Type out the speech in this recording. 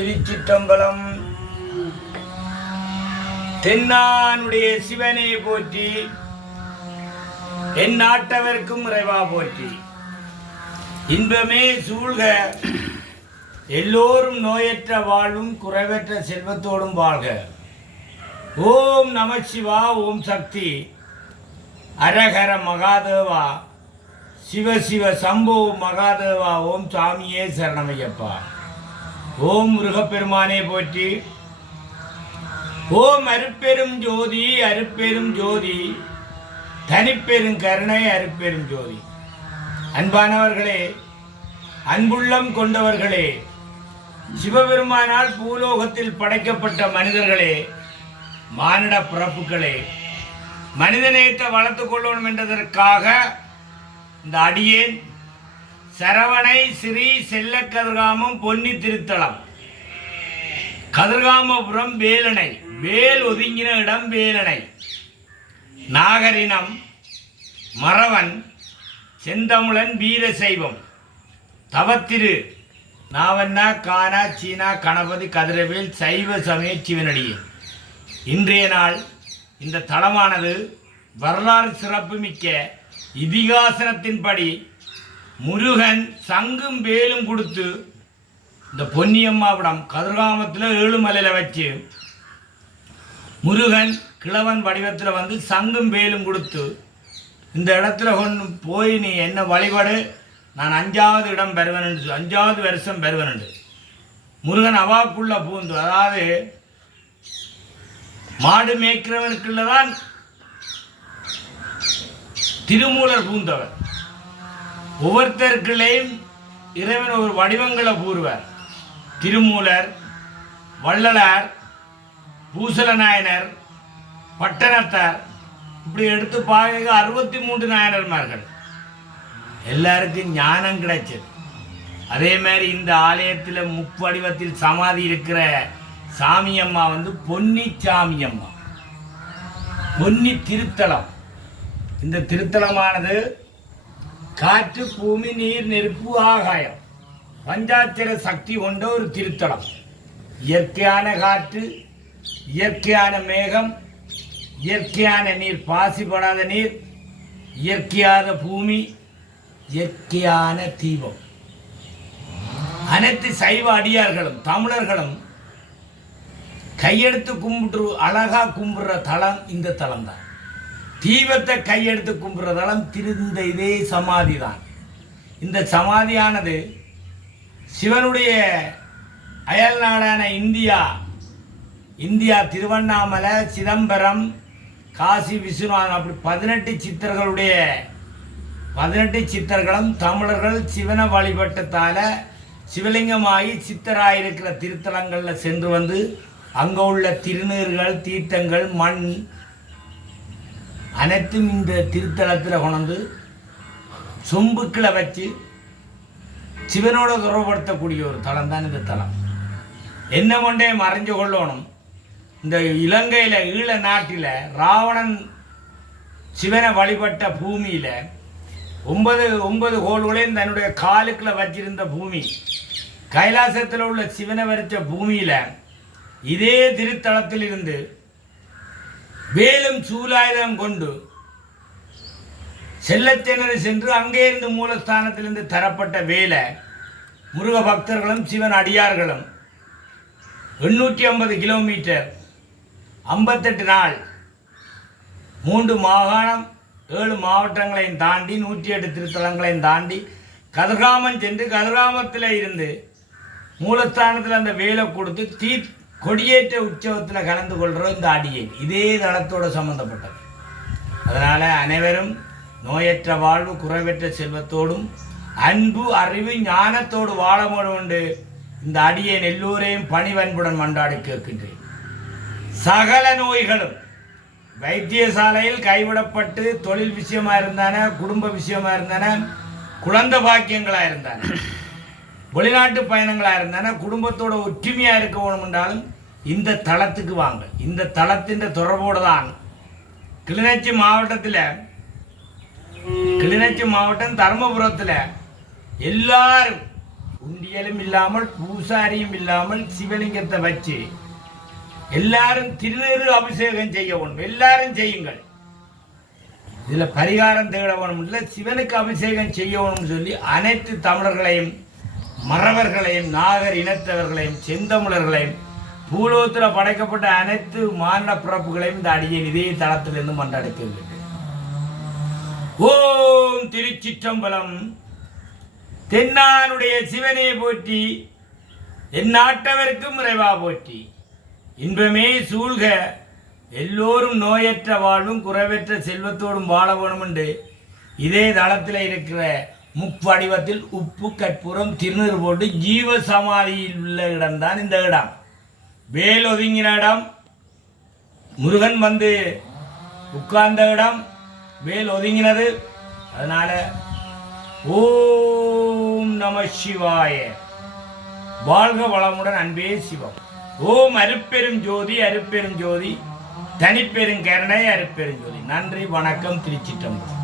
திருச்சிற்றம்பலம். தென்னானுடைய சிவனை போற்றி, என் நாட்டவர்க்கும் இறைவா போற்றி. இன்பமே சூழ்க, எல்லோரும் நோயற்ற வாழ்வும் குறைவற்ற செல்வத்தோடும் வாழ்க. ஓம் நம சிவா, ஓம் சக்தி, அரஹர மகாதேவா, சிவ சிவ சம்போ மகாதேவா, ஓம் சாமியே சரணமையப்பா. ஓம் முருகப்பெருமானே போற்றி. ஓம் அருட்பெரும் ஜோதி, அருட்பெரும் ஜோதி, தனிப்பெரும் கருணை, அருட்பெரும் ஜோதி. அன்பானவர்களே, அன்புள்ளம் கொண்டவர்களே, சிவபெருமானால் பூலோகத்தில் படைக்கப்பட்ட மனிதர்களே, மானிட பிறப்புகளே, மனிதநேயத்தை வளர்த்து கொள்ளணும் என்றதற்காக இந்த அடியேன் சரவணை ஸ்ரீ செல்ல கதிர்காமம் பொன்னி திருத்தலம், கதிர்காமபுரம் வேலணை, வேல் ஒதுங்கின இடம் வேலணை, நாகரினம் மறவன், செந்தமிழன், வீரசைவம், தவத்திரு நாவண்ணா கானா சீனா கணபதி கதிரவேல் சைவ சமய சிவனடியே. இன்றைய நாள் இந்த தலமானது வரலாறு சிறப்புமிக்க இதிகாசனத்தின்படி முருகன் சங்கும் வேலும் கொடுத்து இந்த பொன்னியம்மாவிடம் கதிர்காமத்தில் ஏழுமலையில் வச்சு முருகன் கிழவன் வடிவத்தில் வந்து சங்கும் வேலும் கொடுத்து இந்த இடத்துல கொண்டு போய் நீ என்ன வழிபாடு, நான் 5வது இடம் பெறுவேன், 5வது வருஷம் பெறுவேன். முருகன் அவாக்குள்ள பூந்து, அதாவது மாடு மேய்க்கிறவனுக்குள்ளதான் திருமூலர் பூந்தவர். ஒவ்வொருத்தருக்குள்ளேயும் இறைவன் ஒரு வடிவங்களை கூறுவார். திருமூலர், வள்ளலார், பூசல நாயனர், பட்டணத்தார், இப்படி எடுத்து பார்க்க 63 நாயனர்மார்கள். எல்லாருக்கும் ஞானம் கிடைச்சது. அதே மாதிரி இந்த ஆலயத்தில் முப்படிவத்தில் சமாதி இருக்கிற சாமியம்மா வந்து பொன்னி சாமியம்மா, பொன்னி திருத்தலம். இந்த திருத்தலமானது காற்று, பூமி, நீர், நெருப்பு, ஆகாயம், பஞ்சாட்சர சக்தி கொண்ட ஒரு திருத்தலம். இயற்கையான காற்று, இயற்கையான மேகம், இயற்கையான நீர், பாசிப்படாத நீர், இயற்கையான பூமி, இயற்கையான தீபம். அனைத்து சைவ அடியார்களும் தமிழர்களும் கையெடுத்து கும்பிட்டு அழகா கும்பிடுற தலம் இந்த தலம் தான். தீபத்தை கையெடுத்து கும்பிடுற தலம் திருந்த இதே சமாதி தான். இந்த சமாதியானது சிவனுடைய அயல் நாடான இந்தியா திருவண்ணாமலை, சிதம்பரம், காசி விஸ்வநாதன், அப்படி 18 சித்தர்களுடைய 18 சித்தர்களும் தமிழர்கள் சிவனை வழிபட்டதால சிவலிங்கமாகி சித்தராயிருக்கிற திருத்தலங்களில் சென்று வந்து அங்கே உள்ள திருநீர்கள், தீர்த்தங்கள், மண் அனைத்தும் இந்த திருத்தலத்தில் கொண்டு சொம்புக்களை வச்சு சிவனோட தொடர்படுத்தக்கூடிய ஒரு தலம் தான் இந்த தலம். என்ன கொண்டே மறைஞ்சு கொள்ளணும், இந்த இலங்கையில், ஈழ நாட்டில் ராவணன் சிவனை வழிபட்ட பூமியில் 9 கோள்களையும் தன்னுடைய காலுக்குள்ள வச்சிருந்த பூமி, கைலாசத்தில் உள்ள சிவனை வரைச்ச பூமியில் இதே திருத்தலத்தில் இருந்து வேலும் சூலாயுதம் கொண்டு செல்லச்சென்று சென்று அங்கே இருந்து மூலஸ்தானத்திலிருந்து தரப்பட்ட வேலை முருக பக்தர்களும் சிவன் அடியார்களும் 850 கிலோமீட்டர் 58 நாள் 3 மாகாணம் 7 மாவட்டங்களையும் தாண்டி 108 திருத்தலங்களையும் தாண்டி கதிர்காமம் சென்று கதிர்காமத்தில் இருந்து மூலஸ்தானத்தில் அந்த வேலை கொடுத்து கொடியேற்ற உற்சவத்தில் கலந்து கொள்கிற இந்த அடியேன் இதே தளத்தோடு சம்பந்தப்பட்டது. அதனால் அனைவரும் நோயற்ற வாழ்வு குறைவற்ற செல்வத்தோடும் அன்பு, அறிவு, ஞானத்தோடு வாழ வேண்டும். இந்த அடியேன் எல்லோரையும் பணிவன்புடன் மன்றாடி கேட்கின்றேன். சகல நோய்களும் வைத்தியசாலையில் கைவிடப்பட்டு தொழில் விஷயமாக இருந்தான, குடும்ப விஷயமாக இருந்தான, குழந்தை பாக்கியங்களாக இருந்தான, வெளிநாட்டு பயணங்களாக இருந்தான, குடும்பத்தோட ஒற்றுமையாக இருக்க வேணும் என்றாலும் இந்த தளத்துக்கு வாங்க. இந்த தளத்தின் தொடர்போடு தான் கிளிநொச்சி மாவட்டம், தர்மபுரத்தில் எல்லாரும் உண்டியலும் இல்லாமல் பூசாரியும் இல்லாமல் சிவலிங்கத்தை வச்சு எல்லாரும் திருநீறு அபிஷேகம் செய்ய வேண்டும். எல்லாரும் செய்யுங்கள். இதுல பரிகாரம் தேட வேணும் இல்லை, சிவனுக்கு அபிஷேகம் செய்ய வேணும்னு சொல்லி அனைத்து தமிழர்களையும் மறவர்களையும் நாகர் இனத்தவர்களையும் செந்தமிழர்களையும் பூலோகத்தில் படைக்கப்பட்ட அனைத்து மாநில பிறப்புகளையும் இந்த அடியேன் இதே தளத்திலிருந்து மன்றடைக்கிறது. ஓம் திருச்சிற்றம்பலம். தென்னானுடைய சிவனே போற்றி, என் நாட்டவருக்கும் இறைவா போற்றி. இன்பமே சூழ்க, எல்லோரும் நோயற்ற வாழ்வும் குறைவற்ற செல்வத்தோடும் வாழ வேணும் என்று இதே தளத்தில் இருக்கிற முப்படிவத்தில் உப்பு கற்பூரம் திருநீர் போட்டு ஜீவ சமாதியில் உள்ள இடம்தான் இந்த இடம். வேல் ஒதுங்கின இடம், முருகன் வந்து உட்கார்ந்த இடம், வேல் ஒதுங்கினது. அதனால ஓம் நம சிவாய. வாழ்க வளமுடன். அன்பே சிவம். ஓம் அருப்பெரும் ஜோதி அருப்பெரும் ஜோதி தனிப்பெரும் கருணை அருப்பெரும் ஜோதி. நன்றி, வணக்கம். திருச்சிற்றம்பலம்.